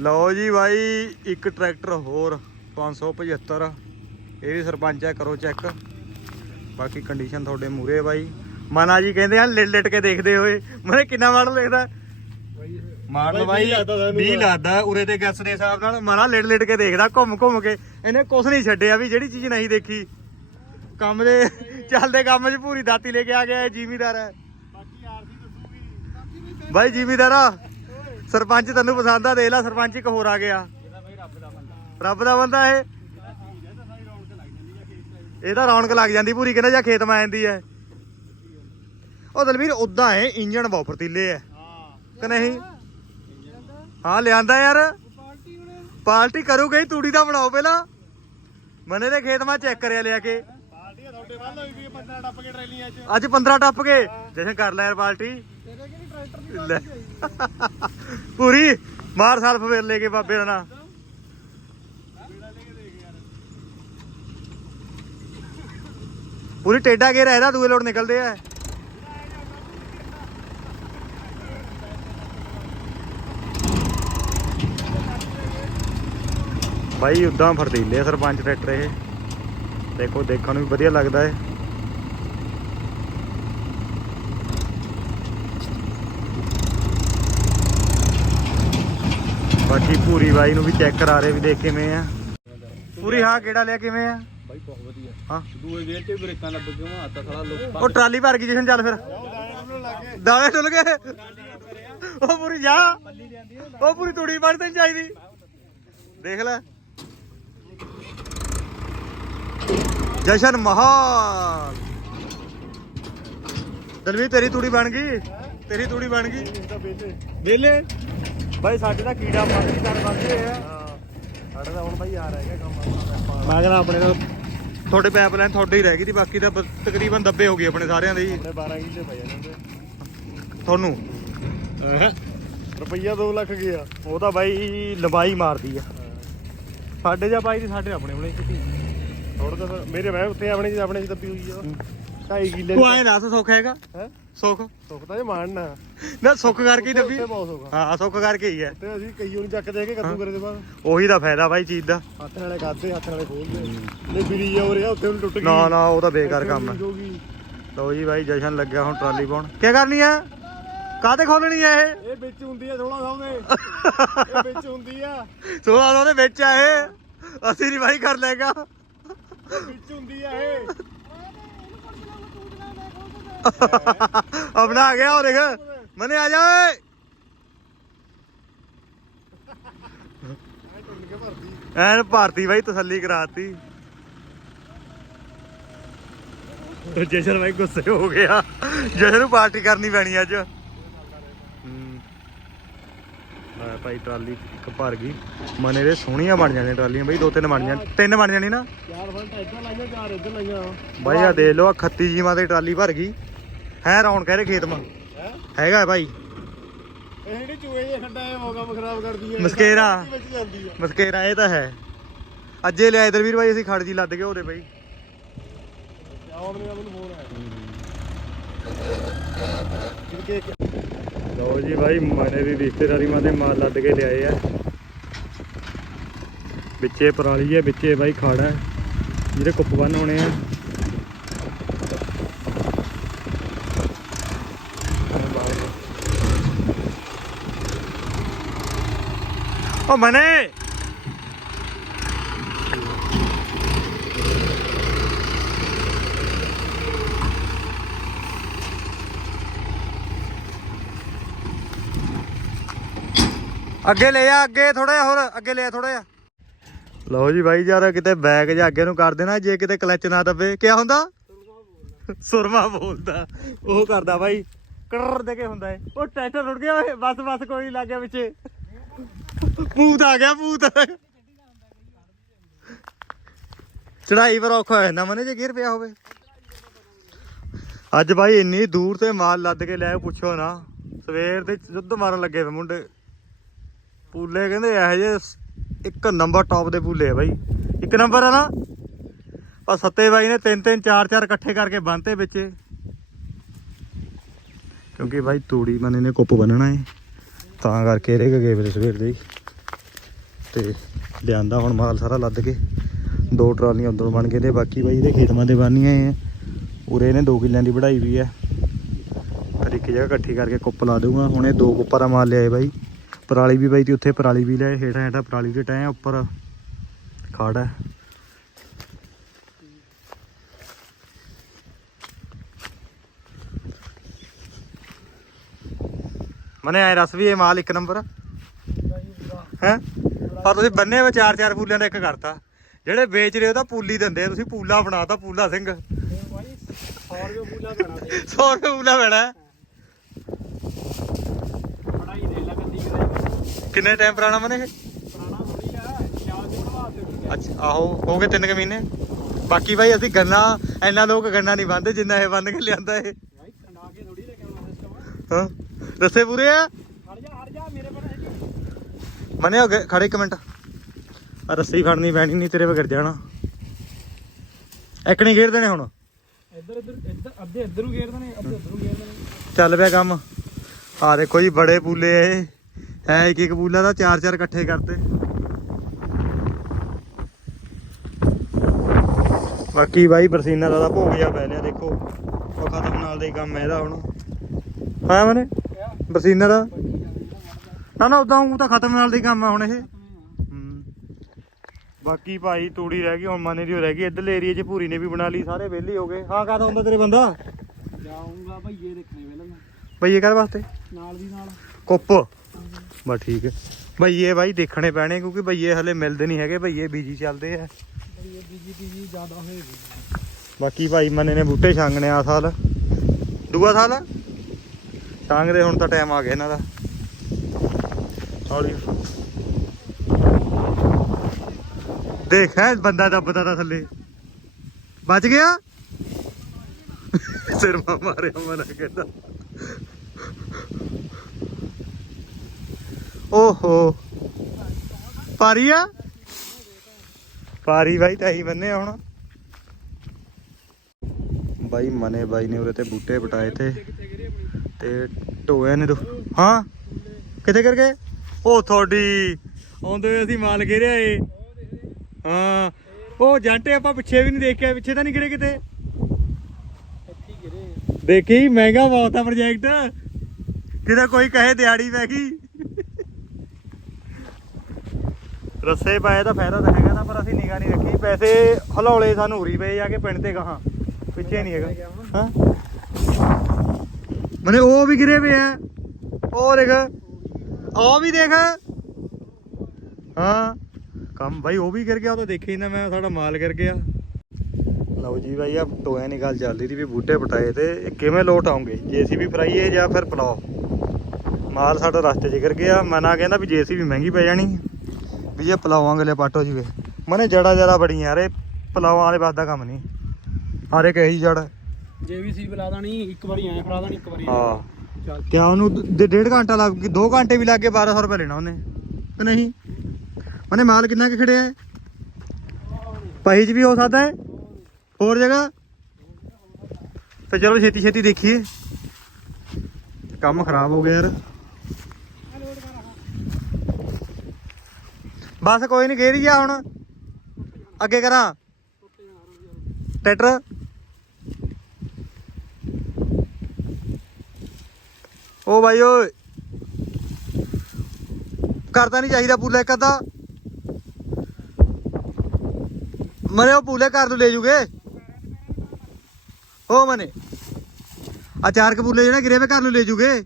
ਲਓ ਜੀ ਬਾਈ ਇੱਕ ਟਰੈਕਟਰ ਹੋਰ 575 ਇਹ ਵੀ ਸਰਪੰਚ ਹੈ ਕਰੋ ਚੈੱਕ। ਬਾਕੀ ਕੰਡੀਸ਼ਨ ਤੁਹਾਡੇ ਮੂਰੇ ਬਾਈ। ਮਨਾ ਜੀ ਕਹਿੰਦੇ ਆ ਲਿਟ ਲਿਟ ਕੇ ਦੇਖਦੇ ਹੋਏ। ਮੈਂ ਕਿੰਨਾ ਮਾਡਲ ਲਿਖਦਾ ਮਾਡਲ ਬਾਈ 20 ਲੱਗਦਾ ਉਰੇ ਦੇ ਗੈਸ ਦੇ ਹਿਸਾਬ ਨਾਲ। ਮਨਾ ਲਿਟ ਲਿਟ ਕੇ ਦੇਖਦਾ ਘੁੰਮ ਘੁੰਮ ਕੇ। ਇਹਨੇ ਕੁਛ ਨਹੀਂ ਛੱਡਿਆ ਵੀ ਜਿਹੜੀ ਚੀਜ਼ ਨਹੀਂ ਦੇਖੀ। ਕੰਮ ਦੇ ਚੱਲਦੇ ਕੰਮ 'ਚ ਪੂਰੀ ਦਾਤੀ ਲੈ ਕੇ ਆ ਗਿਆ ਇਹ ਜ਼ਿਮੀਦਾਰ ਹੈ। ਬਾਈ ਜ਼ਿਮੀਦਾਰਾ ਸਰਪੰਚ ਤੈਨੂੰ ਪਸੰਦ ਆ ਦੇਖ ਲੈ ਸਰਪੰਚ ਇੱਕ ਹੋਰ ਆ ਗਿਆ। ਰੱਬ ਦਾ ਬੰਦਾ ਇਹ। ਇਹ ਤਾਂ ਰੌਣਕ ਲੱਗ ਜਾਂਦੀ ਪੂਰੀ ਕਹਿੰਦਾ ਜਾਂ ਖੇਤ ਮੈਂ ਜਾਂਦੀ ਐ ਉਹ ਦਲਵੀਰ ਉਦਾਂ ਹੈ ਇੰਜਣ ਬਹੁਤ ਫਰਤੀਲੇ ਐ ਕਿ ਨਹੀਂ? ਹਾਂ ਲਿਆਂਦਾ ਯਾਰ। ਪਾਰਟੀ ਕਰੂਗਾ ਤੂੜੀ ਦਾ ਬਣਾਓ ਪਹਿਲਾਂ। ਮਨੇ ਦੇ ਖੇਤ ਮੈਂ ਚੈੱਕ ਕਰਿਆ ਲਿਆ ਕੇ। ਪਾਰਟੀ ਆ ਤੁਹਾਡੇ ਵੱਲ ਹੋਈ ਵੀ 15 ਟੱਪ ਕੇ ਟਰੈਲੀਆਂ 'ਚ। ਅੱਜ 15 ਟੱਪ ਗਏ ਜਸ਼ਨ ਕਰ ਲੈ ਯਾਰ ਪਾਰਟੀ ਤੇਰੇ ਕਿਹੜੀ ਟਰੈਕਟਰ ਦੀ ਲੈ। ਪੂਰੀ? ਮਾਰ ਸਾਲ ਫੇਰ ਲੈ ਕੇ ਬਾਬੇ ਦਾ ਨਾਂ ਪੂਰੀ ਟੇਡਾ ਘੇਰਾ ਇਹਦਾ ਦੂਏ ਲੋਟ ਨਿਕਲਦੇ ਆ। ਬਾਈ ਉਦਾਂ ਫਰਦੀਲੇ ਸਰਪੰਚ ਟਰੈਕਟਰ ਇਹ। ਦੇਖੋ ਦੇਖਣ ਨੂੰ ਵੀ ਵਧੀਆ ਲੱਗਦਾ ਹੈ ਬਾਕੀ ਪੂਰੀ ਬਾਈ ਨੂੰ ਵੀ ਚੈੱਕ ਕਰਾ ਰਹੇ ਵੀ ਦੇਖ ਕਿਵੇਂ ਆ। ਪੂਰੀ ਹਾਂ ਕਿਹੜਾ ਲਿਆ ਕਿਵੇਂ ਆ? ਬਾਈ ਬਹੁਤ ਵਧੀਆ। ਹਾਂ। ਦੂਏ ਗੇਅਰ 'ਚ ਬ੍ਰੇਕਾਂ ਲੱਗ ਗਈਆਂ ਹੱਥ ਸਾਲਾ ਲੋਕ ਉਹ ਟਰਾਲੀ ਭਰ ਗਈ ਜਸ਼ਨ ਚੱਲ ਫਿਰ। ਦਾਣੇ ਟੁੱਲ ਗਏ। ਉਹ ਪੂਰੀ ਜਾ। ਉਹ ਪੂਰੀ ਤੂੜੀ ਬਣ ਤੈਨੂੰ ਚਾਹੀਦੀ। ਦੇਖ ਲੈ। ਜਸ਼ਨ ਮਹਾਲ ਦਲਵੀ ਤੇਰੀ ਤੂੜੀ ਬਣ ਗਈ। ਤੇਰੀ ਤੂੜੀ ਬਣ ਗਈ। ਵੇਲੇ। ਬਾਈ ਸਾਡੇ ਦਾ ਕੀੜਾ ਮਰ ਕਰ ਬੰਦੇ ਆ। ਸਾਡਾ ਤਾਂ ਹੁਣ ਬਾਈ ਆ ਰਿਹਾ ਹੈਗਾ ਕੰਮ। ਮੈਂ ਕਹਿੰਦਾ ਆਪਣੇ ਦਾ ਤੁਹਾਡੇ ਪਾਈਪਲਾਈਨ ਤੁਹਾਡੇ ਹੀ ਰਹਿ ਗਈ ਸੀ ਬਾਕੀ ਤਾਂ ਤਕਰੀਬਨ ਦੱਬੇ ਹੋ ਗਏ ਆਪਣੇ ਸਾਰਿਆਂ ਦੇ ਹੀ। ਆਪਣੇ 12 ਕਿੱਲੇ ਪੈ ਜਾਂਦੇ ਤੁਹਾਨੂੰ? ਰੁਪਈਆ 2 ਲੱਖ ਗਿਆ। ਉਹ ਤਾਂ ਬਾਈ ਲੰਬਾਈ ਮਾਰਦੀ ਆ। ਸਾਡੇ ਜਾਂ ਬਾਈ ਦੀ ਸਾਡੇ ਆਪਣੇ ਬਣੇ ਕਿਤੇ ਥੋੜਾ ਤਾਂ ਮੇਰੇ ਮੈਂ ਉੱਥੇ ਆਪਣੇ ਜੀ ਆਪਣੇ ਜੀ ਦੱਬੀ ਹੋਈ ਆ। 2.5 ਕਿੱਲੇ ਤੂੰ ਦੱਸ ਸੁੱਖ ਹੈਗਾ? ਹੈ? ਸੁੱਖ? ਸੁੱਖ ਤਾਂ ਇਹ ਮਾਣਨਾ ਨਾ ਸੁੱਖ ਕਰਕੇ ਹੀ ਬਹੁਤ ਸੁੱਖ ਆ। ਹਾਂ ਸੁੱਖ ਕਰਕੇ ਹੀ ਹੈ ਤੇ ਅਸੀਂ ਕਈਓ ਨੂੰ ਚੱਕ ਦੇ ਕੇ ਕੱਦੂ ਕਰੇ ਦੇ ਬਾਅਦ ਉਹੀ ਦਾ ਫਾਇਦਾ ਬਾਈ ਚੀਜ਼ ਦਾ। ਹੱਥ ਨਾਲੇ ਖਾਦੇ ਹੱਥ ਨਾਲੇ ਖੋਲਦੇ। ਨੇ ਬਿਰੀ ਜਾ ਹੋ ਰਿਹਾ ਉੱਥੇ ਨੂੰ ਟੁੱਟ ਗਈ। ਨਾ ਨਾ ਉਹ ਤਾਂ ਬੇਕਾਰ ਕੰਮ ਹੈ ਹੋ ਲਓ ਜੀ ਬਾਈ ਜਸ਼ਨ ਲੱਗਿਆ ਹੁਣ ਟਰਾਲੀ ਪਾਉਣ। ਕੀ ਕਰਨੀ ਆ? ਕਾਹਤੇ ਖੋਲਣੀ ਆ ਇਹ? ਇਹ ਵਿੱਚ ਹੁੰਦੀ ਆ ਥੋੜਾ ਸਾਹਮਣੇ ਇਹ ਵਿੱਚ ਹੁੰਦੀ ਆ। ਸੋਲਾਂ ਉਹਦੇ ਵਿੱਚ ਆ ਇਹ। ਅਸੀਂ ਨਹੀਂ ਬਾਈ ਕਰ ਲੈਗਾ ਇਹ ਵਿੱਚ ਹੁੰਦੀ ਆ ਇਹ। ਆਪਣਾ ਆ ਗਿਆ ਉਹ ਦੇਖ। ਮਨੇ ਆ ਜਾ ਓਏ। ਐਨ ਭਾਰਤੀ ਬਾਈ ਤਸੱਲੀ ਕਰਾਤੀ। ਜਸ਼ਨ ਬਾਈ ਗੁੱਸੇ ਹੋ ਗਿਆ। ਜਸ਼ਨ ਨੂੰ ਪਾਰਟੀ ਕਰਨੀ ਪੈਣੀ ਅੱਜ। ਹੂੰ। ਲੈ ਭਾਈ ਟਰਾਲੀ ਇੱਕ ਭਰ ਗਈ। ਮਨੇ ਦੇ ਸੋਹਣੀਆਂ ਬਣ ਜਾਣੀਆਂ ਟਰਾਲੀਆਂ ਬਾਈ ਦੋ ਤਿੰਨ ਬਣ ਜਾਣ ਤਿੰਨ ਬਣ ਜਾਣੀ ਨਾ। ਚਾਰ ਫੰਟ ਇੱਧਰ ਲਾਈਆਂ ਚਾਰ ਇੱਧਰ ਲਾਈਆਂ। ਬਾਈ ਆ ਦੇਖ ਲਓ ਖੱਤੀ ਜੀਵਾਂ ਤੇ ਟਰਾਲੀ ਭਰ ਗਈ। ਹੈ ਰੌਣ ਕਹਿ ਰਹੇ ਖੇਤ ਮਾ। ਹੈਗਾ ਭਾਈ। ਇਹ ਜਿਹੜੀ ਚੂਹੇ ਜੇ ਖੱਡਾ ਇਹ ਮੌਕਾ ਖਰਾਬ ਕਰਦੀ ਹੈ ਮਸਕੇਰਾ। ਮਸਕੇਰਾ ਇਹ ਤਾਂ ਹੈ। ਅੱਜੇ ਲਿਆਏ ਦਰਵੀਰ ਬਾਈ ਅਸੀਂ ਖੜ ਜੀ ਲੱਦ ਗਏ ਉਹਦੇ ਬਾਈ ਆਉਣ ਮੇਰਾ ਮੈਨੂੰ ਫੋਨ ਆਇਆ ਜਿਨਕੇ ਲਓ ਜੀ ਭਾਈ ਮਨੇ ਦੀ ਰਿਸ਼ਤੇਦਾਰੀ ਮਾਂ ਦੇ ਮਾਲ ਲੱਦ ਕੇ ਲਿਆਏ ਆ। ਵਿੱਚੇ ਪਰਾਲੀ ਹੈ ਵਿੱਚੇ ਬਾਈ ਖਾੜਾ ਹੈ। ਜਿਹੜੇ ਕੁੱਪ ਬੰਨ ਹੋਣੇ ਆ। ਓ ਮਨੇ ਅੱਗੇ ਲੈ ਆ, ਅੱਗੇ ਥੋੜਾ ਜਿਹਾ ਹੋਰ, ਅੱਗੇ ਲੈ ਆ ਥੋੜਾ ਜਿਹਾ। ਲਓ ਜੀ ਬਾਈ ਯਾਰ, ਕਿਤੇ ਬੈਗ ਜਾਂ ਅੱਗੇ ਨੂੰ ਕਰ ਦੇਣਾ, ਜੇ ਕਿਤੇ ਕਲਚ ਨਾ ਦੱਬੇ। ਕੀ ਹੁੰਦਾ? ਸੁਰਮਾ ਬੋਲਦਾ। ਉਹ ਕਰਦਾ ਬਾਈ। ਕਰ ਦੇ ਕੇ ਹੁੰਦਾ ਏ। ਉਹ ਟਰੈਕਟਰ ਰੁੜ ਗਿਆ ਓਏ। ਬਸ ਬਸ, ਕੋਈ ਨਹੀਂ ਲੱਗ ਗਿਆ ਪਿੱਛੇ। ਭੂਤ ਆ ਗਿਆ, ਭੂਤ। ਚੜਾਈ ਪਰ ਔਖਾ ਹੋਇਆ ਨਾ ਮਨੇ ਜੇ ਗਿਰ ਪਿਆ ਹੋਵੇ। ਅੱਜ ਬਾਈ ਇੰਨੀ ਦੂਰ ਤੇ ਮਾਲ ਲੱਦ ਕੇ ਲੈ ਪੁੱਛੋ ਨਾ। ਸਵੇਰ ਦੇ ਜੁੱਧ ਮਾਰਨ ਲੱਗੇ ਵੇ ਮੁੰਡੇ। ਪੂਲੇ ਕਹਿੰਦੇ ਇਹੋ ਜਿਹੇ ਇੱਕ ਨੰਬਰ ਟੌਪ ਦੇ ਪੂਲੇ ਆ ਬਾਈ। ਇੱਕ ਨੰਬਰ ਆ ਨਾ। ਆ ਸੱਤੇ ਬਾਈ ਨੇ ਤਿੰਨ ਤਿੰਨ, ਚਾਰ ਚਾਰ ਇਕੱਠੇ ਕਰਕੇ ਬੰਨਤੇ ਵਿੱਚ। ਕਿਉਂਕਿ ਬਾਈ ਤੂੜੀ ਮਨੇ ਨੇ ਕੁੱਪ ਬੰਨਣਾ ਏ। ਤਾਂ ਕਰਕੇ ਇਹਦੇ ਗਏ ਵੇ ਸਵੇਰ ਦੇ ਹੀ। ਤੇ ਲਿਆਂਦਾ ਹੁਣ ਮਾਲ ਸਾਰਾ ਲੱਦ ਕੇ। ਦੋ ਟਰਾਲੀਆਂ ਉਧਰੋਂ ਬਣ ਗਏ ਤੇ ਬਾਕੀ ਬਾਈ ਇਹਦੇ ਖੇਤਾਂ ਦੇ ਬਾਨੀਆਂ ਆ। ਉਰੇ ਇਹਨੇ 2 ਕਿੱਲਿਆਂ ਦੀ ਵਢਾਈ ਵੀ ਹੈ ਪਰ ਇੱਕ ਜਗ੍ਹਾ ਇਕੱਠੀ ਕਰਕੇ ਕੁੱਪ ਲਾ ਦੂੰਗਾ ਹੁਣ ਇਹ ਦੋ ਕੁੱਪਾਂ ਦਾ ਮਾਲ ਲਿਆਏ ਬਾਈ। ਪਰਾਲੀ ਵੀ ਬਾਈ ਤੇ ਉੱਥੇ ਪਰਾਲੀ ਵੀ ਲਿਆਏ। ਹੇਠਾਂ ਹੇਠਾਂ ਪਰਾਲੀ ਦੇ ਟਾਂ ਉੱਪਰ। ਖੜ। ਮਨੇ ਆਏ ਰਸ ਵੀ ਇਹ ਮਾਲ ਇੱਕ ਨੰਬਰ। ਹੈ? ਪਰ ਤੁਸੀਂ ਬੰਨੇ ਵਿੱਚ ਚਾਰ ਚਾਰ ਪੂਲਿਆਂ ਦਾ ਇੱਕ ਕਰਤਾ। ਜਿਹੜੇ ਵੇਚ ਰਹੇ ਹੋ ਤਾਂ ਪੂਲੀ ਦਿੰਦੇ ਤੁਸੀਂ ਪੂਲਾ ਬਣਾਤਾ ਪੂਲਾ ਸਿੰਘ। 100 100 ਰੁਪਏ ਪੂਲਾ ਪੈਣਾ ਰੁਪਏ ਪੂਲਾ ਕਿੰਨੇ ਟਾਈਮ ਪੁਰਾਣਾ ਮਨੇ ਇਹ? ਅੱਛਾ ਆਹੋ ਹੋ ਗਏ ਤਿੰਨ ਕੁ ਮਹੀਨੇ। ਬਾਕੀ ਭਾਈ ਅਸੀਂ ਗੰਨਾ ਇੰਨਾ ਲੋਕ ਗੰਨਾ ਨਹੀਂ ਬੰਦੇ ਜਿੰਨਾ ਇਹ ਬੰਦ ਕੇ ਲਿਆਂਦਾ ਇਹ। ਹਾਂ। ਦੱਸੇ ਪੂਰੇ ਆ? ਹਟ ਜਾ ਹਟ ਜਾ ਮੇਰੇ ਪਰ ਹੈਗੀ। ਮਨੇ ਹੋ ਗਏ ਖੜੇ ਇੱਕ ਮਿੰਟ। ਆ ਰੱਸੀ ਫੜਨੀ ਪੈਣੀ ਨਹੀਂ ਤੇਰੇ ਬਗੜ ਜਾਣਾ। ਇੱਕ ਨਹੀਂ ਖੇਡਦੇ ਨੇ ਹੁਣ। ਇੱਧਰ ਇੱਧਰ ਇੱਧਰ ਅੱਧੇ ਇੱਧਰ ਨੂੰ ਘੇਰਦੇ ਨੇ ਅੱਧੇ ਉੱਧਰ ਨੂੰ ਘੇਰਦੇ ਨੇ ਚੱਲ ਪਿਆ ਕੰਮ। ਆ ਦੇਖੋ ਜੀ ਬੜੇ ਪੂਲੇ ਇਹ। ਹੈ ਇੱਕ ਇੱਕ ਪੂਲਾ ਦਾ ਚਾਰ ਚਾਰ ਇਕੱਠੇ ਕਰਦੇ ਬਾਕੀ ਬਾਈ ਬਰਸੀਨਾ ਦਾ ਭੋਗ ਜਾ ਪੈ ਲਿਆ ਦੇਖੋ। ਉਹ ਖਤਮ ਨਾਲ ਦਾ ਹੀ ਕੰਮ ਹੈ ਇਹਦਾ ਹੁਣ। ਹਾਂ ਮਨੇ? ਕਿਆ ਬਰਸੀਨਾ ਦਾ ਬੱਟੀ ਜਾਂਦੀ ਨਾ ਨਾ ਉਦਾਂ ਉਹ ਤਾਂ ਖਤਮ ਨਾਲ ਦਾ ਕੰਮ ਹੈ ਹੁਣ ਇਹ। ਹੂੰ। ਬਾਕੀ ਭਾਈ ਤੂੜੀ ਰਹਿ ਗਈ ਹੁਣ ਮਾਨੇ ਦੀ ਹੋ ਰਹਿ ਗਈ ਇੱਧਰਲੇ ਏਰੀਏ 'ਚ ਭੂਰੀ ਨੇ ਵੀ ਬਣਾ ਲਈ ਸਾਰੇ ਵਿਹਲੇ ਹੋ ਗਏ। ਹਾਂ ਕਾਹਦਾ ਹੁੰਦਾ ਤੇਰੇ ਬੰਦਾ? ਜਾਊਂਗਾ ਭਈਏ ਦੇਖਣੇ ਵੇਲੇ ਮੈਂ। ਬਈ ਇਹ ਕਾਹਦੇ ਵਾਸਤੇ? ਨਾਲ ਦੀ ਨਾਲ। ਕੁੱਪ। ਬਸ ਠੀਕ ਹੈ। ਬਈਏ ਬਾਈ ਦੇਖਣੇ ਪੈਣੇ ਕਿਉਂਕਿ ਬਈਏ ਹਲੇ ਮਿਲਦੇ ਨਹੀਂ ਹੈਗੇ ਬਈਏ ਬੀਜੀ ਚੱਲਦੇ ਆ। ਭਈਏ ਬੀਜੀ ਬੀਜੀ ਜ਼ਿਆਦਾ ਹੋਏਗੀ। ਬਾਕੀ ਭਾਈ ਮੰਨੇ ਨੇ ਬੂਟੇ ਛਾਂਗਣੇ ਆ ਸਾਲ। ਦੂਆ ਸਾਲ? ਛਾਂਗਦੇ ਹੁਣ ਤਾਂ ਟਾਈਮ ਆ ਗਿਆ ਇਹਨਾਂ ਦਾ। ਹੌਲੀ ਦੇਖ, ਹੈ, ਬੰਦਾ ਦੱਬਦਾ ਤਾਂ ਥੱਲੇ। ਬਚ ਗਿਆ? ਸਿਰ ਮਾਰਿਆ, ਮਨਾ ਕਹਿੰਦਾ। ਓਹੋ। ਪਾਰੀ ਆ? ਪਾਰੀ ਬਾਈ, ਤਾਂ ਹੀ ਬੰਨੇ ਆ ਹੁਣ। ਬਾਈ, ਮਨੇ ਬਾਈ ਨੇ ਉਰੇ ਤੇ ਬੂਟੇ ਪਟਾਏ ਤੇ। ਤੇ ਟੋਇਆ ਨੇ ਦੋ। ਹਾਂ? ਕਿੱਥੇ ਕਰ ਉਹ ਤੁਹਾਡੀ, ਆਉਂਦੇ ਅਸੀਂ ਮਾਲ ਘੇਰਿਆ ਏ। ਹਾਂ। ਉਹ ਜਾਂਟੇ ਆਪਾਂ ਪਿੱਛੇ ਵੀ ਨਹੀਂ ਦੇਖਿਆ, ਪਿੱਛੇ ਤਾਂ ਨਹੀਂ ਗਿਰੇ ਕਿਤੇ? ਦੇਖੀ, ਮਹਿੰਗਾ ਬਹੁਤ ਆ ਪ੍ਰੋਜੈਕਟ ਕਿਤੇ ਕੋਈ ਕਹੇ ਦਿਹਾੜੀ ਪੈ ਗਈ। ਰੱਸੇ ਪਾਏ ਤਾਂ ਫਾਇਦਾ ਤਾਂ ਹੈਗਾ ਨਾ, ਪਰ ਅਸੀਂ ਨਿਗਾਹ ਨਹੀਂ ਰੱਖੀ। ਪੈਸੇ ਹਲੌਲੇ ਸਾਨੂੰ ਹੁਰੀ ਪਏ ਜਾ ਕੇ ਪਿੰਡ ਤੇ ਗਾਹਾਂ। ਪਿੱਛੇ ਨਹੀਂ ਹੈਗਾ। ਹਾਂ? ਮਨੇ ਉਹ ਵੀ ਗਿਰੇ ਪਏ ਆ। ਉਹ ਦੇਖ। ਉਹ ਵੀ ਦੇਖ। ਹਾਂ। ਕੰਮ ਭਾਈ ਉਹ ਵੀ ਗਿਰ ਗਿਆ, ਉਹ ਤਾਂ ਦੇਖੇ ਨਾ ਮੈਂ, ਸਾਡਾ ਮਾਲ ਗਿਰ ਗਿਆ। ਲਓ ਜੀ ਭਾਈ ਆ ਟੋਇਆਂ ਦੀ ਚੱਲਦੀ ਸੀ ਵੀ ਬੂਟੇ ਪਟਾਏ ਤੇ ਇਹ ਕਿਵੇਂ ਲੋਟ ਆਉਂਗੇ? ਜੀਸੀਬੀ ਫਰਾਈਏ ਜਾਂ ਫਿਰ ਪਲਾਓ ਮਾਲ ਸਾਡਾ ਰਸਤੇ 'ਚ ਗਿਰ ਗਿਆ। ਮਨਾ ਕਹਿੰਦਾ ਵੀ ਜੀਸੀਬੀ ਮਹਿੰਗੀ ਪੈ ਜਾਣੀ। ਵੀ ਜੇ ਪਲਾਵਾਂਗੇ ਲੈ ਪਾਟੋ ਜੀਵੇ ਮਨੇ ਜੜਾ ਜੜਾ ਬੜੀਆਂ, ਯਾਰ, ਇਹ ਪਲਾਵਾਂ ਵਾਲੇ ਬਸ ਦਾ ਕੰਮ ਨਹੀਂ। ਹਾਰੇ ਕਹੀ ਜੜ। ਜੇ ਵੀ ਸੀ ਬੁਲਾ ਦੇਣੀ ਇੱਕ ਵਾਰੀ ਐਂ ਫੜਾ ਦੇਣੀ ਇੱਕ ਵਾਰੀ ਐਂ। ਹਾਂ। ਚੱਲ। ਕਿਆ ਉਹਨੂੰ ਡ- ਡੇਢ ਘੰਟਾ ਲੱਗ ਗਿਆ 2 ਘੰਟੇ ਵੀ ਲੱਗ ਗਏ 1200 ਰੁਪਏ ਲੈਣਾ ਉਹਨੇ। ਕਿ ਨਹੀਂ? ਮਨੇ ਮਾਲ ਕਿੰਨਾ ਕਿ ਖੜਿਆ? ਹੈ ਪਾਈ ਚ ਵੀ ਹੋ ਸਕਦਾ ਹੈ? ਹੋਰ ਜਗ੍ਹਾ? ਤੇ ਚਲੋ ਛੇਤੀ ਛੇਤੀ ਦੇਖੀਏ। ਕੰਮ ਖਰਾਬ ਹੋ ਗਿਆ ਯਾਰ। ਬਸ ਕੋਈ ਨਹੀਂ ਘੇਰੀ ਜਾ ਹੁਣ। ਅੱਗੇ ਕਰਾਂ। ਟਰੈਕਟਰ। ਓ ਭਾਈ ਓਏ। ਕਰਦਾ ਨਹੀਂ ਚਾਹੀਦਾ ਪੂਲਾ ਇੱਕ ਅੱਧਾ। ਮਨੇ ਉਹ ਪੂਲੇ ਘਰ ਨੂੰ ਲੈ ਜੂਗੇ। ਓ ਮਨੇ ਆ ਚਾਰ ਕਪੂਲੇ ਜਿਹੜਾ ਗਿਰੇ ਵੇ ਘਰ ਨੂੰ ਲੈ ਜੂਗੇ।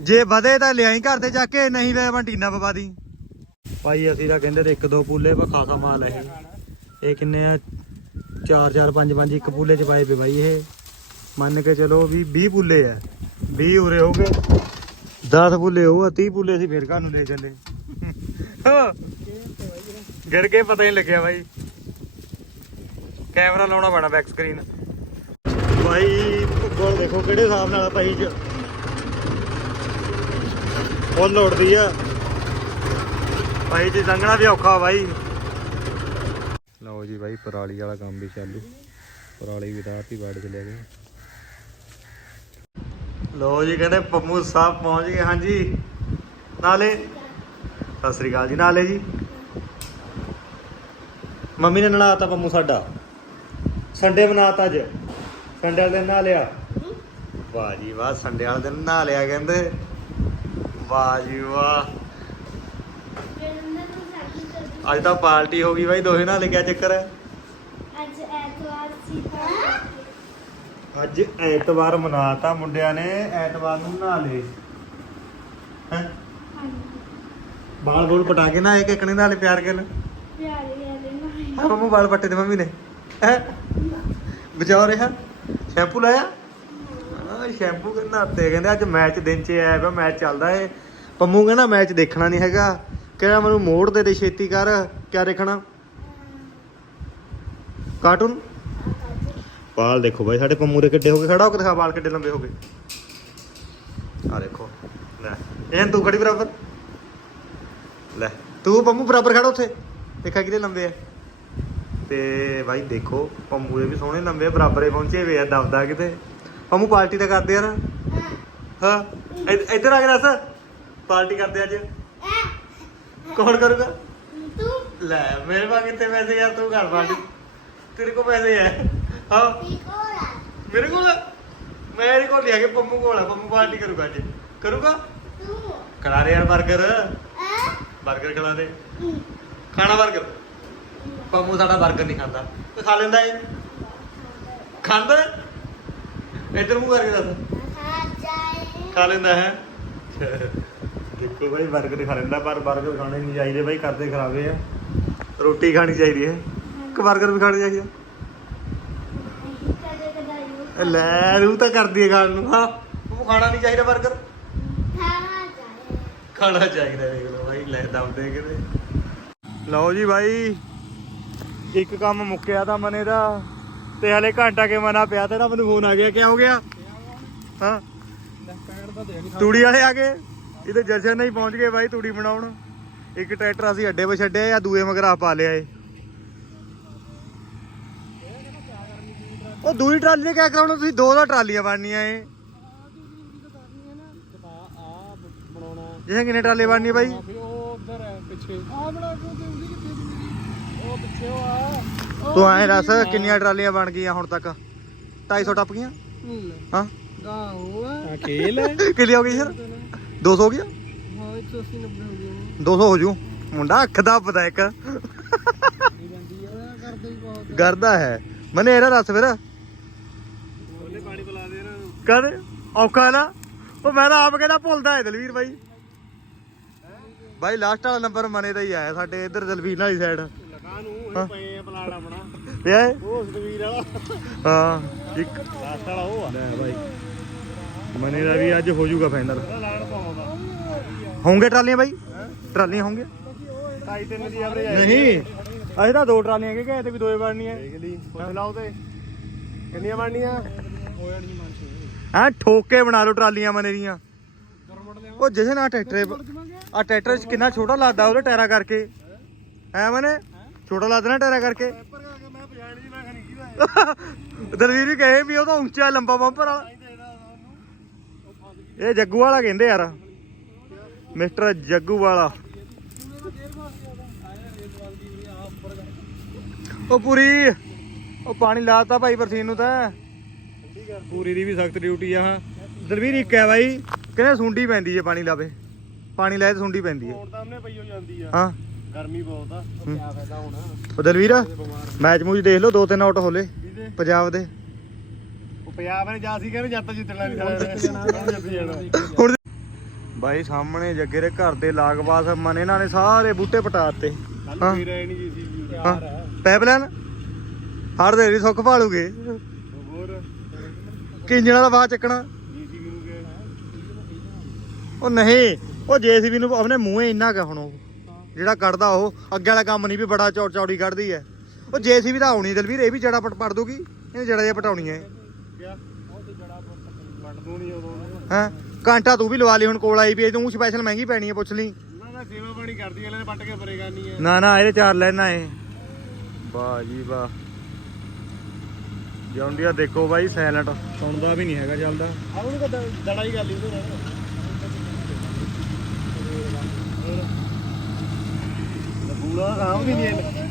ਜੇ ਵਧੇ ਤਾਂ ਲਿਆਈ ਘਰ ਤੇ ਜਾ ਕੇ, ਨਹੀਂ ਵੇ ਟੀਨਾ ਪਵਾ ਦੀ। ਭਾਈ, ਅਸੀਂ ਤਾਂ ਕਹਿੰਦੇ ਤੇ ਇੱਕ ਦੋ ਪੂਲੇ ਪਰ ਖਾਸਾ ਮਾਲ ਹੈ ਇਹ। ਇਹ ਕਿੰਨੇ ਆ? 4 4 5 5 ਇੱਕ ਪੂਲੇ ਚ ਪਾਏ ਪਏ ਬਾਈ ਇਹ। ਮੰਨ ਕੇ ਚਲੋ ਵੀ 20 ਪੂਲੇ ਆ। 20 ਉਰੇ ਹੋ ਗਏ। 10 ਪੂਲੇ ਉਹ ਆ 30 ਪੂਲੇ ਅਸੀਂ ਫੇਰ ਘਰ ਨੂੰ ਲੈ ਚੱਲੇ। ਗਿਰ ਕੇ ਪਤਾ ਹੀ ਲੱਗਿਆ ਬਾਈ। ਕੈਮਰਾ ਲਾਉਣਾ ਪੈਣਾ ਬੈਕ ਸਕਰੀਨ ਬਾਈ ਭੁੱਗਲ ਦੇਖੋ ਕਿਹੜੇ ਹਿਸਾਬ ਨਾਲ ਭਾਈ ਚ। ਉਹ ਲੋੜਦੀ ਆ। ਭਾਈ ਜੀ, ਲੰਘਣਾ ਵੀ ਔਖਾ ਬਾਈ। ਲਓ ਜੀ ਬਾਈ, ਪਰਾਲੀ ਵਾਲਾ ਕੰਮ ਵੀ ਚਾਲੂ ਪਰਾਲੀ ਵੀ ਰਾਤ ਹੀ ਬਾੜ ਚ ਲੈ ਗਏ। ਲੋ ਜੀ, ਕਹਿੰਦੇ ਪੰਮੂ ਸਾਹਿਬ ਪਹੁੰਚ ਗਏ, ਹਾਂਜੀ। ਨਾਲੇ, ਸਤਿ ਸ੍ਰੀ ਅਕਾਲ ਜੀ, ਨਾਲੇ ਜੀ। ਮੰਮੀ ਨੇ ਨਲਾਤਾ ਪੰਮੂ ਸਾਡਾ। ਸੰਡੇ ਮਨਾਤਾ ਅੱਜ। ਸੰਡੇ ਵਾਲੇ ਦਿਨ ਨਹਾ ਲਿਆ। ਵਾਹ ਜੀ ਵਾਹ, ਸੰਡੇ ਵਾਲੇ ਦਿਨ ਨਹਾ ਲਿਆ ਕਹਿੰਦੇ। ਵਾਹ ਜੀ ਵਾਹ। ਅੱਜ ਤਾਂ ਪਾਰਟੀ ਹੋ ਗਈ ਬਾਈ, ਦੋਹੇ ਨਾਲ ਕਿਆ ਚੱਕਰ ਹੈ ਅੱਜ ਐਤਵਾਰ ਸੀ ਤਾਂ ਅੱਜ ਐਤਵਾਰ ਮਨਾਤਾ ਮੁੰਡਿਆਂ ਨੇ ਐਤਵਾਰ ਨੂੰ ਨਹਾ ਲਏ। ਹੈ? ਬਾਲ ਬੋਲ ਪਟਾ ਕੇ ਨਾ ਇੱਕ ਇੱਕ ਨੇ ਨਾਲੇ ਪਿਆਰ ਕਰਨ। ਪਿਆਰੇ ਹਾਂ ਮੰਮੂ ਬਾਲ ਪੱਟੇ ਤੇ ਮੰਮੀ ਨੇ। ਹੈ? ਬਚਾ ਰਿਹਾ। ਸ਼ੈਂਪੂ ਲਾਇਆ? ਹਾਂ। ਸ਼ੈਂਪੂ ਕਰਨਾ ਤੇ ਕਹਿੰਦੇ ਅੱਜ ਮੈਚ ਦਿਨ ਚ ਆਇਆ ਪਿਆ ਮੈਚ ਚੱਲਦਾ ਏ। ਪੰਮੂ ਕਹਿੰਦਾ ਮੈਚ ਦੇਖਣਾ ਨਹੀਂ ਹੈਗਾ। ਕਹਿੰਦਾ ਮੈਨੂੰ ਮੋੜ ਦੇ ਦੇ ਛੇਤੀ ਕਰ। ਕਿਆ ਦੇਖਣਾ? ਕਾਰਟੂਨ? ਬਾਲ ਦੇਖੋ ਬਾਈ ਸਾਡੇ ਪੰਮੂ ਦੇ ਕਿੱਡੇ ਹੋ ਗਏ? ਖੜਾ ਹੋ ਕੇ ਦਿਖਾ ਬਾਲ ਕਿੱਡੇ ਲੰਬੇ ਹੋ ਗਏ। ਆ ਦੇਖੋ ਲੈ ਇਹਨ ਤੂੰ ਖੜੀ ਬਰਾਬਰ? ਲੈ ਤੂੰ ਪੰਮੂ ਬਰਾਬਰ ਖੜਾ ਉੱਥੇ। ਦੇਖਾ ਕਿਹਦੇ ਲੰਬੇ ਆ। ਤੇ ਬਾਈ ਦੇਖੋ ਪੰਮੂ ਦੇ ਵੀ ਸੋਹਣੇ ਲੰਬੇ ਆ, ਬਰਾਬਰੇ ਪਹੁੰਚੇ ਵੇ ਆ ਦਬਦਾ ਕਿਤੇ। ਪੰਮੂ ਪਾਰਟੀ ਤਾਂ ਕਰਦੇ ਯਾਰ ਹਾਂ ਇਧ- ਇੱਧਰ ਆ ਕੇ ਦੱਸ। ਪਾਰਟੀ ਕਰਦੇ ਅੱਜ? ਕੌਣ ਕਰੂਗਾ? ਤੂੰ। ਲੈ ਮੇਰੇ ਪਾ ਕਿੱਥੇ ਪੈਸੇ ਯਾਰ ਤੂੰ ਘਰ ਪਾਰਟੀ। ਤੇਰੇ ਕੋਲ ਪੈਸੇ ਹੈ। ਹਾਂ। ਮੇਰੇ ਕੋਲ? ਆ? ਕੋਲ ਨਹੀਂ ਹੈਗੇ ਪੰਮੂ ਕੋਲ ਆ। ਪੰਮੂ ਪਾਰਟੀ ਕਰੂਗਾ ਅੱਜ। ਕਰੂਗਾ? ਖਿਲਾ ਦੇ ਯਾਰ 버ਗਰ 버ਗਰ ਖਿਲਾ ਦੇ। ਖਾਣਾ 버ਗਰ ਪੰਮੂ ਸਾਡਾ 버ਗਰ ਨਹੀਂ ਖਾਂਦਾ। ਤੇ ਖਾ ਲੈਂਦਾ ਏ ਖਾਂਦਾ ਏ? ਮੂੰਹ ਕਰਕੇ ਦੱਸ। ਖਾ ਲੈਂਦਾ ਹੈ? ਦੇਖੋ ਭਾਈ 버ਗਰ ਖਾ ਲੈਂਦਾ ਪਰ 버ਗਰ ਖਾਣੇ ਨਹੀਂ ਚਾਹੀਦੇ ਭਾਈ ਕਰਦੇ ਖਰਾਬੇ ਆ। ਰੋਟੀ ਖਾਣੀ ਚਾਹੀਦੀ ਹੈ। ਕਿ 버ਗਰ ਵੀ ਖਾਣਾ ਚਾਹੀਦਾ। ਲੈ ਰੂ ਤਾਂ ਕਰਦੀ ਹੈ ਖਾਣ ਨੂੰ, ਹਾਂ। ਉਹ ਖਾਣਾ ਨਹੀਂ ਚਾਹੀਦਾ 버ਗਰ ਖਾਣਾ ਚਾਹੀਦਾ, ਦੇਖ ਲਓ ਭਾਈ ਲੈ ਦਮਦੇ ਕਿਤੇ ਲਓ ਜੀ ਭਾਈ ਇੱਕ ਕੰਮ ਮੁੱਕਿਆ ਤਾਂ ਮਨੇ ਦਾ, ਤੇ ਹਲੇ ਘੰਟਾ ਕੇ ਮਨਾ ਪਿਆ ਤੇ ਨਾ ਮੈਨੂੰ ਫੋਨ ਆ ਗਿਆ ਕਿ ਹੋ ਗਿਆ? ਹਾਂ। ਤੂੜੀ ਵਾਲੇ ਆ ਗਏ? ਇਹਦੇ ਜਸ਼ਨ ਨਹੀਂ ਪਹੁੰਚ ਗਏ ਭਾਈ ਤੂੜੀ ਬਣਾਉਣ। ਇੱਕ ਟਰੈਕਟਰ ਅਸੀਂ ਅੱਡੇ 'ਤੇ ਛੱਡਿਆ ਆ, ਦੂਏ ਮਗਰ ਆ ਪਾ ਲਿਆ ਏ। ਉਹ ਦੂਈ ਟਰਾਲੀ ਨੇ ਕਿਆ ਕਰਾਉਣਾ? ਤੁਸੀਂ ਦੋ ਦਾ ਟਰਾਲੀਆਂ ਬਣਨੀਆਂ ਏ ਜਿਵੇਂ ਕਿੰਨੇ ਟਰਾਲੇ ਬਣਨੀ ਬਾਈ? ਤੂੰ ਐਂ ਦੱਸ ਕਿੰਨੀਆਂ ਟਰਾਲੀਆਂ ਬਣ ਗਈਆਂ ਹੁਣ ਤੱਕ? 250 ਟੱਪ ਗਈਆਂ? ਹਾਂ। ਖੇਲ ਕਿੰਨੀ ਹੋ ਗਈ ਸਰ 200 ਹੋ ਗਿਆ 200 ਹੋ ਜੂ। ਮੁੰਡਾ ਅੱਖ ਦਾ ਪਤਾ ਇੱਕ ਕਰਦਾ ਹੈ ਮਨੇ ਇਹਦਾ ਦੱਸ ਫਿਰ ਉਹਨੇ ਪਾਣੀ ਪਿਲਾ ਦੇ ਨਾ ਕਦੇ ਔਖਾ ਨਾ? ਉਹ ਮੈਂ ਤਾਂ ਆਪ ਕਹਿੰਦਾ ਭੁੱਲਦਾ ਹੈ ਦਲਵੀਰ ਬਾਈ। ਬਾਈ ਲਾਸਟ ਵਾਲਾ ਨੰਬਰ ਮਨੇ ਦਾ ਹੀ ਆਇਆ ਸਾਡੇ ਇੱਧਰ ਦਲਵੀਰ ਵਾਲੀ ਸਾਈਡ ਲਗਾ ਨੂੰ ਹਾਂ। ਇਹ ਪਏ ਆ ਪਲਾੜ ਆਪਣਾ। ਪਿਆ ਹੈ? ਉਹ ਸਤਵੀਰ ਵਾਲਾ। ਹਾਂ ਇੱਕ। ਲਾਸਟ ਵਾਲਾ ਉਹ ਆ। ਲੈ ਬਾਈ। ਮਨੇ ਦਾ ਵੀ ਅੱਜ ਹੋ ਜਾਊਗਾ ਫਾਈਨਲ ਹੋਣਗੇ ਟਰਾਲੀਆਂ ਬਾਈ? ਟਰਾਲੀਆਂ ਹੋਣਗੇ ਢਾਈ ਤਿੰਨ ਦੀ ਐਵਰੇਜ ਨਹੀਂ। ਅਸੀਂ ਤਾਂ ਦੋ ਟਰਾਲੀਆਂ ਕਿ ਤੇ ਵੀ ਦੋਏ ਬਣਨੀਆਂ। ਦੇਖ ਲਈ ਪੁੱਛ ਲਾਓ ਤੇ ਕਿੰਨੀਆਂ ਬਣਨੀਆਂ? ਐ ਠੋਕੇ ਬਣਾ ਲਓ ਟਰਾਲੀਆਂ ਮਨੇ ਦੀਆਂ। ਉਹ ਜਸ਼ਨ ਆ ਟਰੈਕਟਰ ਆ ਟਰੈਕਟਰ ਚ ਕਿੰਨਾ ਛੋਟਾ ਲੱਗਦਾ ਉਹਦੇ ਟਾਇਰਾਂ ਕਰਕੇ। ਐ ਮਨੇ? ਛੋਟਾ ਲੱਗਦਾ ਨਾ ਟਾਇਰਾਂ ਕਰਕੇ। ਦਲਵੀਰ ਵੀ ਕਹੇ ਵੀ ਉਹ ਤਾਂ ਉੱਚਾ ਲੰਬਾ ਬੰਪਰ ਵਾਲਾ ਇਹ ਜੱਗੂ ਵਾਲਾ ਕਹਿੰਦੇ ਯਾਰ। ਮਿਸਟਰ ਜੱਗੂ ਵਾਲਾ। ਉਹ ਪੂਰੀ, ਉਹ ਪਾਣੀ ਲਾਤਾ ਭਾਈ ਬਰਸੀਨ ਨੂੰ ਤਾਂ। ਪੂਰੀ ਦੀ ਵੀ ਸਖਤ ਡਿਊਟੀ ਆ ਹਾਂ। ਦਲਵੀਰ ਇੱਕ ਹੈ ਬਾਈ ਕਹਿੰਦੇ ਸੁੰਡੀ ਪੈਂਦੀ ਜੇ ਪਾਣੀ ਲਾਵੇ। ਪਾਣੀ ਲਾਏ ਤਾਂ ਸੁੰਡੀ ਪੈਂਦੀ ਹੈ। ਹੁਣ ਤਾਂ ਉਹਨੇ ਪਈ ਹੋ ਜਾਂਦੀ ਆ। ਹਾਂ। ਗਰਮੀ ਬਹੁਤ ਆ। ਹੂੰ। ਕਿਆ ਫਾਇਦਾ ਹੋਣਾ? ਉਹ ਦਲਵੀਰ ਮੈਚ ਮੂਚ ਦੇਖ ਲਓ ਦੋ ਤਿੰਨ ਆਊਟ ਹੋਲੇ। ਪੰਜਾਬ ਦੇ। ਉਹ ਪੰਜਾਬ ਨੇ ਜਾ ਸੀ ਕਹਿੰਦੇ ਜੱਤ ਜਿੱਤਣਾ ਨਹੀਂ ਸਾਡਾ ਜਿੱਤ ਜਾਣਾ। ਹੁਣ ਬਾਈ ਸਾਹਮਣੇ ਜੱਗੇ ਦੇ ਘਰ ਦੇ ਲਾਗਵਾਸ ਮਨ ਇਹਨਾਂ ਨੇ ਸਾਰੇ ਬੂਟੇ ਪਟਾਤੇ ਕੱਲ ਹਾਂ। ਆਏ ਨਹੀਂ ਜੀ ਸੀ ਹਾਂ। ਹੜ ਦੇ ਸੁੱਖ ਭਾਲੂਗੇ। ਕਿੰਜਣਾ ਦਾ ਬਾਅਦ ਚੱਕਣਾ? ਨੂੰ ਉਹ ਨਹੀਂ ਉਹ ਜੇਸੀਬੀ ਨੂੰ ਆਪਣੇ ਮੂੰਹੇ ਇੰਨਾ ਕਾ ਹੁਣ ਉਹ। ਜਿਹੜਾ ਕੱਢਦਾ ਉਹ ਅੱਗੇ ਵਾਲਾ ਕੰਮ ਨਹੀਂ ਵੀ ਬੜਾ ਚੌੜ ਚੌੜੀ ਕੱਢਦੀ ਹੈ ਉਹ ਜੇਸੀਬੀ ਤਾਂ ਆਉਣੀ ਦਲਵੀਰ ਇਹ ਵੀ ਜੜਾ ਪਟ ਪੜ ਦੂਗੀ ਇਹ ਜੜਾ ਜਿਹਾ ਪਟਾਉਣੀ ਕਿਆ ਉਹ ਤੇ ਹੈ ਵੀ ਲਵਾ ਲਈ ਹੁਣ ਕੋਲ ਆਈ ਵੀ ਤੂੰ ਸਪੈਸ਼ਲ ਮਹਿੰਗੀ ਪੈਣੀ ਹੈ ਪੁੱਛ ਲਈ। ਨਾ ਨਾ ਸੇਵਾ ਪਾਣੀ ਕਰਦੀ ਇਹਨੇ ਪੱਟ ਕੇ ਪਰੇ ਕਰਨੀ ਹੈ ਨਾ ਨਾ ਇਹਦੇ ਚਾਰ ਲੈਣਾ ਏ ਵਾਹ ਜੀ ਵਾਹ। ਜੌਂਡੀਆ ਦੇਖੋ ਬਾਈ ਸਾਇਲੈਂਟ ਸੁਣਦਾ ਵੀ ਨਹੀਂ ਹੈਗਾ ਚੱਲਦਾ। ਆ ਉਹਨੂੰ ਦੜਾ ਹੀ ਗੱਲ ਉਹਦੇ ਨਾਲ ਪੂਰਾ ਆਮ ਵੀ ਨਹੀਂ ਹੈ